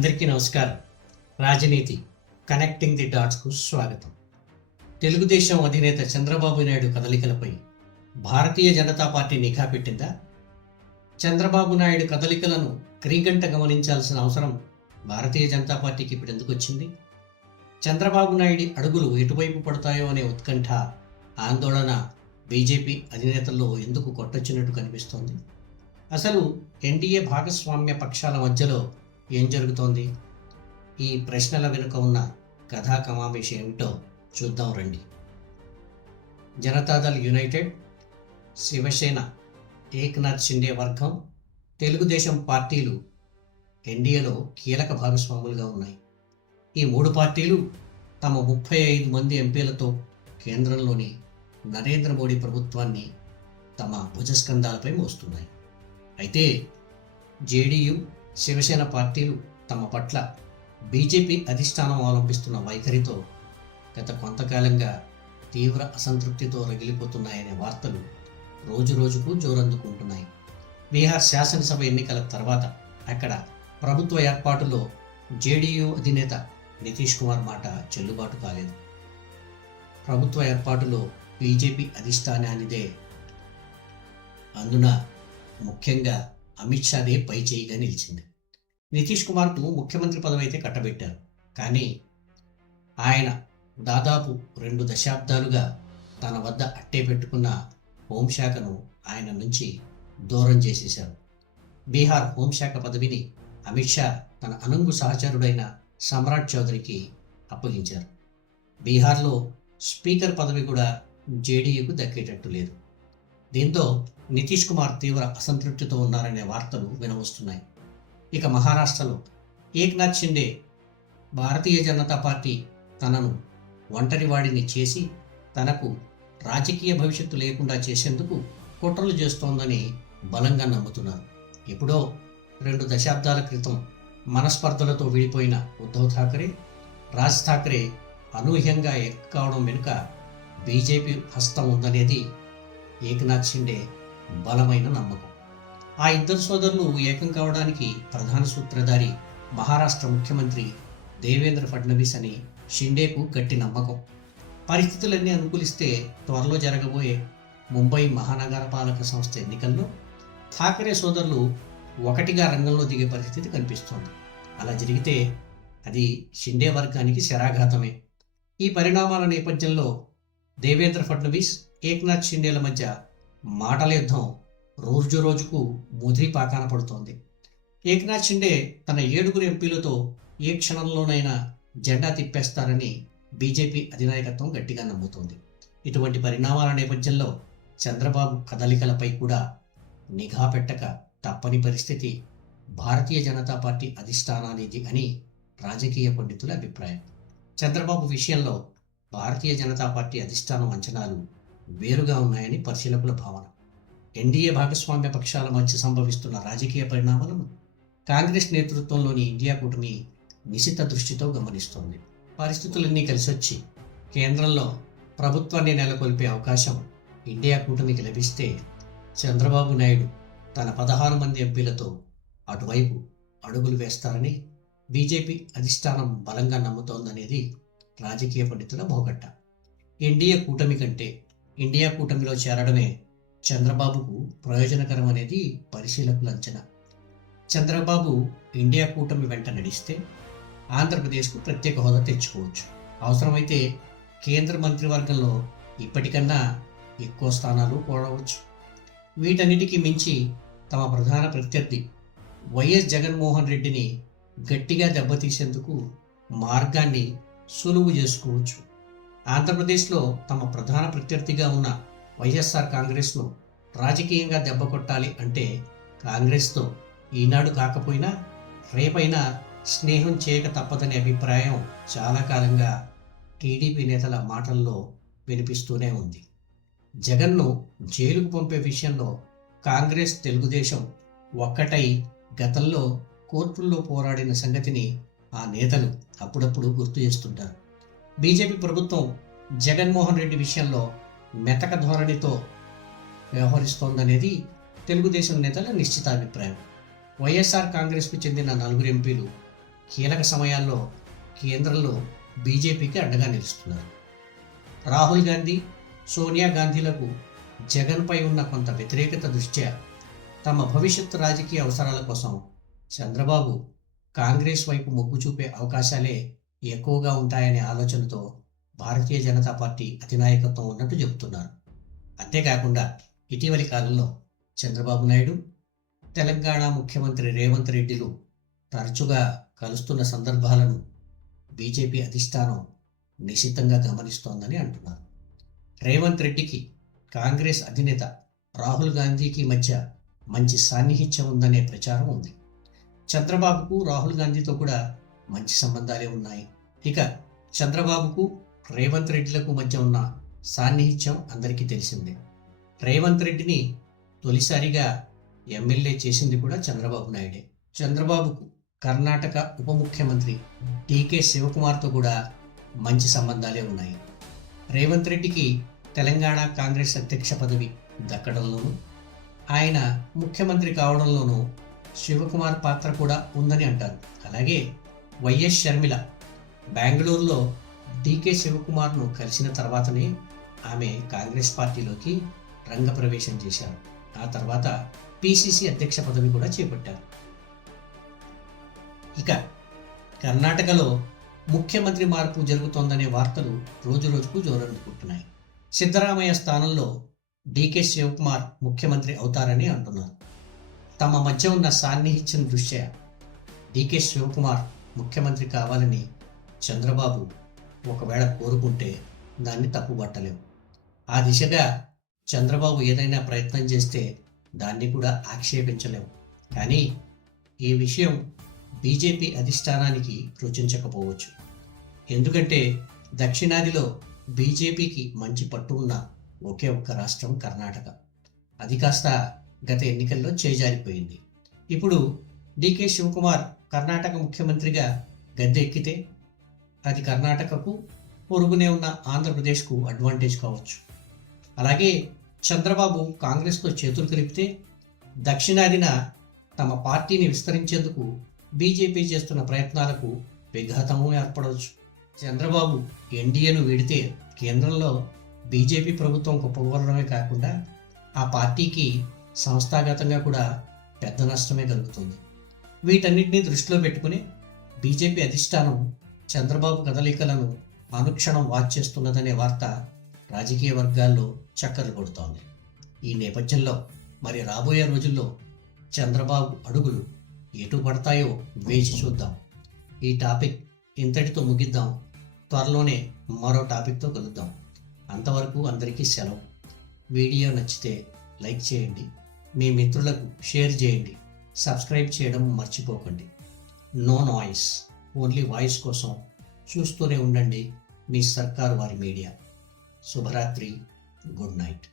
అందరికీ నమస్కారం. రాజనీతి కనెక్టింగ్ ది డాట్స్కు స్వాగతం. తెలుగుదేశం అధినేత చంద్రబాబు నాయుడు కదలికలపై భారతీయ జనతా పార్టీ నిఘా పెట్టిందా? చంద్రబాబు నాయుడు కదలికలను క్రీగంట గమనించాల్సిన అవసరం భారతీయ జనతా పార్టీకి ఇప్పుడు ఎందుకు వచ్చింది? చంద్రబాబు నాయుడి అడుగులు ఎటువైపు పడతాయో అనే ఉత్కంఠ ఆందోళన బీజేపీ అధినేతల్లో ఎందుకు కొట్టొచ్చినట్టు కనిపిస్తోంది? అసలు ఎన్డీఏ భాగస్వామ్య పక్షాల మధ్యలో ఏం జరుగుతోంది? ఈ ప్రశ్నల వెనుక ఉన్న కథా కమావేశం ఏమిటో చూద్దాం రండి. జనతాదళ్ యునైటెడ్ శివసేన ఏక్నాథ్ షిండే వర్గం తెలుగుదేశం పార్టీలు ఎన్డీఏలో కీలక భాగస్వాములుగా ఉన్నాయి. ఈ మూడు పార్టీలు తమ ముప్పై ఐదు మంది ఎంపీలతో కేంద్రంలోని నరేంద్ర మోడీ ప్రభుత్వాన్ని తమ భుజస్కంధాలపై మోస్తున్నాయి. అయితే జేడీయూ శివసేన పార్టీలు తమ పట్ల బీజేపీ అధిష్టానం అవలంబిస్తున్న వైఖరితో గత కొంతకాలంగా తీవ్ర అసంతృప్తితో రగిలిపోతున్నాయనే వార్తలు రోజు రోజుకు జోరందుకుంటున్నాయి. బీహార్ శాసనసభ ఎన్నికల తర్వాత అక్కడ ప్రభుత్వ ఏర్పాటులో జేడీయూ అధినేత నితీష్ కుమార్ మాట చెల్లుబాటు కాలేదు. ప్రభుత్వ ఏర్పాటులో బీజేపీ అధిష్టానానిదే అందున ముఖ్యంగా అమిత్ షాదే పై చేయిగా నిలిచింది. నితీష్ కుమార్కు ముఖ్యమంత్రి పదవి అయితే కట్టబెట్టారు. కానీ ఆయన దాదాపు రెండు దశాబ్దాలుగా తన వద్ద అట్టే పెట్టుకున్న హోంశాఖను ఆయన నుంచి దూరం చేసేశారు. బీహార్ హోంశాఖ పదవిని అమిత్ షా తన అనుంగు సహచరుడైన సమ్రాట్ చౌదరికి అప్పగించారు. బీహార్లో స్పీకర్ పదవి కూడా జేడీయూకు దక్కేటట్టు లేదు. దీంతో నితీష్ కుమార్ తీవ్ర అసంతృప్తితో ఉన్నారనే వార్తలు వినవస్తున్నాయి. ఇక మహారాష్ట్రలో ఏక్నాథ్ షిండే భారతీయ జనతా పార్టీ తనను ఒంటరివాడిని చేసి తనకు రాజకీయ భవిష్యత్తు లేకుండా చేసేందుకు కుట్రలు చేస్తోందని బలంగా నమ్ముతున్నారు. ఎప్పుడో రెండు దశాబ్దాల క్రితం మనస్పర్ధలతో విడిపోయిన ఉద్ధవ్ ఠాకరే రాజ్ ఠాకరే అనూహ్యంగా ఎక్కావడం వెనుక బీజేపీ హస్తం ఉందనేది ఏకనాథ్ షిండే బలమైన నమ్మకం. ఆ ఇద్దరు సోదరులు ఏకం కావడానికి ప్రధాన సూత్రధారి మహారాష్ట్ర ముఖ్యమంత్రి దేవేంద్ర ఫడ్నవీస్ అని షిండేకు గట్టి నమ్మకం. పరిస్థితులన్నీ అనుకూలిస్తే త్వరలో జరగబోయే ముంబై మహానగరపాలక సంస్థ ఎన్నికల్లో ఠాకరే సోదరులు ఒకటిగా రంగంలో దిగే పరిస్థితి కనిపిస్తోంది. అలా జరిగితే అది షిండే వర్గానికి శరాఘాతమే. ఈ పరిణామాల నేపథ్యంలో దేవేంద్ర ఫడ్నవీస్ ఏక్నాథ్ షిండేల మధ్య మాటల యుద్ధం రోజు రోజుకు ముదిరి పాకాన పడుతోంది. ఏకనాథ్ షిండే తన ఏడుగురు ఎంపీలతో ఏ క్షణంలోనైనా జెండా తిప్పేస్తారని బీజేపీ అధినాయకత్వం గట్టిగా నమ్ముతోంది. ఇటువంటి పరిణామాల నేపథ్యంలో చంద్రబాబు కదలికలపై కూడా నిఘా పెట్టక తప్పని పరిస్థితి భారతీయ జనతా పార్టీ అధిష్టానానిది అని రాజకీయ పండితుల అభిప్రాయం. చంద్రబాబు విషయంలో భారతీయ జనతా పార్టీ అధిష్టానం అంచనాలు వేరుగా ఉన్నాయని పరిశీలకుల భావన. ఎన్డీఏ భాగస్వామ్య పక్షాల మధ్య సంభవిస్తున్న రాజకీయ పరిణామాలను కాంగ్రెస్ నేతృత్వంలోని ఇండియా కూటమి నిశిత దృష్టితో గమనిస్తోంది. పరిస్థితులన్నీ కలిసొచ్చి కేంద్రంలో ప్రభుత్వాన్ని నెలకొల్పే అవకాశం ఇండియా కూటమికి లభిస్తే చంద్రబాబు నాయుడు తన పదహారు మంది ఎంపీలతో అటువైపు అడుగులు వేస్తారని బీజేపీ అధిష్టానం బలంగా నమ్ముతోందనేది రాజకీయ పండితుల మోగట్ట ఎన్డీఏ కూటమి కంటే ఇండియా కూటమిలో చేరడమే చంద్రబాబుకు ప్రయోజనకరం అనేది పరిశీలకుల అంచనా. చంద్రబాబు ఇండియా కూటమి వెంట నడిస్తే ఆంధ్రప్రదేశ్కు ప్రత్యేక హోదా తెచ్చుకోవచ్చు. అవసరమైతే కేంద్ర మంత్రివర్గంలో ఇప్పటికన్నా ఎక్కువ స్థానాలు కోరవచ్చు వీటన్నిటికీ మించి తమ ప్రధాన ప్రత్యర్థి వైఎస్ జగన్మోహన్ రెడ్డిని గట్టిగా దెబ్బతీసేందుకు మార్గాన్ని సులువు చేసుకోవచ్చు. ఆంధ్రప్రదేశ్లో తమ ప్రధాన ప్రత్యర్థిగా ఉన్న వైఎస్ఆర్ కాంగ్రెస్ను రాజకీయంగా దెబ్బ కొట్టాలి అంటే కాంగ్రెస్తో ఈనాడు కాకపోయినా రేపైనా స్నేహం చేయక తప్పదనే అభిప్రాయం చాలా కాలంగా టీడీపీ నేతల మాటల్లో వినిపిస్తూనే ఉంది. జగన్ను జైలుకు పంపే విషయంలో కాంగ్రెస్ తెలుగుదేశం ఒక్కటై గతంలో కోర్టుల్లో పోరాడిన సంగతిని ఆ నేతలు అప్పుడప్పుడు గుర్తు చేస్తుంటారు. బీజేపీ ప్రభుత్వం జగన్మోహన్ రెడ్డి విషయంలో మెతక ధోరణితో వ్యవహరిస్తోందనేది తెలుగుదేశం నేతల నిశ్చితాభిప్రాయం. వైఎస్ఆర్ కాంగ్రెస్కు చెందిన నలుగురు ఎంపీలు కీలక సమయాల్లో కేంద్రంలో బీజేపీకి అండగా నిలుస్తున్నారు. రాహుల్ గాంధీ సోనియా గాంధీలకు జగన్పై ఉన్న కొంత వ్యతిరేకత దృష్ట్యా తమ భవిష్యత్ రాజకీయ అవసరాల కోసం చంద్రబాబు కాంగ్రెస్ వైపు మొగ్గు చూపే అవకాశాలే ఎక్కువగా ఉంటాయనే ఆలోచనతో భారతీయ జనతా పార్టీ అధినాయకత్వం ఉన్నట్టు చెబుతున్నారు. అంతేకాకుండా ఇటీవలి కాలంలో చంద్రబాబు నాయుడు తెలంగాణ ముఖ్యమంత్రి రేవంత్ రెడ్డిలు తరచుగా కలుస్తున్న సందర్భాలను బీజేపీ అధిష్టానం నిశితంగా గమనిస్తోందని అంటున్నారు. రేవంత్ రెడ్డికి కాంగ్రెస్ అధినేత రాహుల్ గాంధీకి మధ్య మంచి సాన్నిహిత్యం ఉందనే ప్రచారం ఉంది. చంద్రబాబుకు రాహుల్ గాంధీతో కూడా మంచి సంబంధాలే ఉన్నాయి. ఇక చంద్రబాబుకు రేవంత్ రెడ్డిలకు మధ్య ఉన్న సాన్నిహిత్యం అందరికీ తెలిసిందే. రేవంత్ రెడ్డిని తొలిసారిగా ఎమ్మెల్యే చేసింది కూడా చంద్రబాబు నాయుడే. చంద్రబాబుకు కర్ణాటక ఉప ముఖ్యమంత్రి టీకే శివకుమార్తో కూడా మంచి సంబంధాలే ఉన్నాయి. రేవంత్ రెడ్డికి తెలంగాణ కాంగ్రెస్ అధ్యక్ష పదవి దక్కడంలోనూ ఆయన ముఖ్యమంత్రి కావడంలోనూ శివకుమార్ పాత్ర కూడా ఉందని అంటారు. అలాగే వైఎస్ షర్మిల బెంగళూరులో డీకే శివకుమార్ను కలిసిన తర్వాతనే ఆమె కాంగ్రెస్ పార్టీలోకి రంగప్రవేశం చేశారు. ఆ తర్వాత పిసిసి అధ్యక్ష పదవి కూడా చేపట్టారు. ఇక కర్ణాటకలో ముఖ్యమంత్రి మార్పు జరుగుతోందనే వార్తలు రోజు రోజుకు జోరందుకుంటున్నాయి. సిద్ధరామయ్య స్థానంలో డీకే శివకుమార్ ముఖ్యమంత్రి అవుతారని అంటున్నారు. తమ మధ్య ఉన్న సాన్నిహిత్యం దృష్ట్యా డీకే శివకుమార్ ముఖ్యమంత్రి కావాలని చంద్రబాబు ఒకవేళ కోరుకుంటే దాన్ని తప్పుపట్టలేం ఆ దిశగా చంద్రబాబు ఏదైనా ప్రయత్నం చేస్తే దాన్ని కూడా ఆక్షేపించలేం. కానీ ఈ విషయం బీజేపీ అధిష్టానానికి రుచించకపోవచ్చు. ఎందుకంటే దక్షిణాదిలో బీజేపీకి మంచి పట్టు ఉన్న ఒకే ఒక్క రాష్ట్రం కర్ణాటక. అది కాస్త గత ఎన్నికల్లో చేజారిపోయింది. ఇప్పుడు డికే శివకుమార్ కర్ణాటక ముఖ్యమంత్రిగా గద్దె ఎక్కితే అది కర్ణాటకకు పొరుగునే ఉన్న ఆంధ్రప్రదేశ్కు అడ్వాంటేజ్ కావచ్చు. అలాగే చంద్రబాబు కాంగ్రెస్తో చేతులు కలిపితే దక్షిణాదిన తమ పార్టీని విస్తరించేందుకు బీజేపీ చేస్తున్న ప్రయత్నాలకు విఘాతము ఏర్పడవచ్చు. చంద్రబాబు ఎన్డీఏను వీడితే కేంద్రంలో బీజేపీ ప్రభుత్వం కుప్పకూలడమే కాకుండా ఆ పార్టీకి సంస్థాగతంగా కూడా పెద్ద నష్టమే కలుగుతుంది. వీటన్నిటిని దృష్టిలో పెట్టుకుని బీజేపీ అధిష్టానం చంద్రబాబు కదలికలను అనుక్షణం వాచ్ చేస్తున్నదనే వార్త రాజకీయ వర్గాల్లో చక్కర్లు కొడుతోంది. ఈ నేపథ్యంలో మరి రాబోయే రోజుల్లో చంద్రబాబు అడుగులు ఎటు పడతాయో వేచి చూద్దాం. ఈ టాపిక్ ఇంతటితో ముగిద్దాం. త్వరలోనే మరో టాపిక్తో కలుద్దాం. అంతవరకు అందరికీ సెలవు. వీడియో నచ్చితే లైక్ చేయండి. మీ మిత్రులకు షేర్ చేయండి. సబ్స్క్రైబ్ చేయడం మర్చిపోకండి. నో నాయిస్ ఓన్లీ వాయిస్ కోసం చూస్తూనే ఉండండి మీ సర్కారు వారి మీడియా. శుభరాత్రి good night.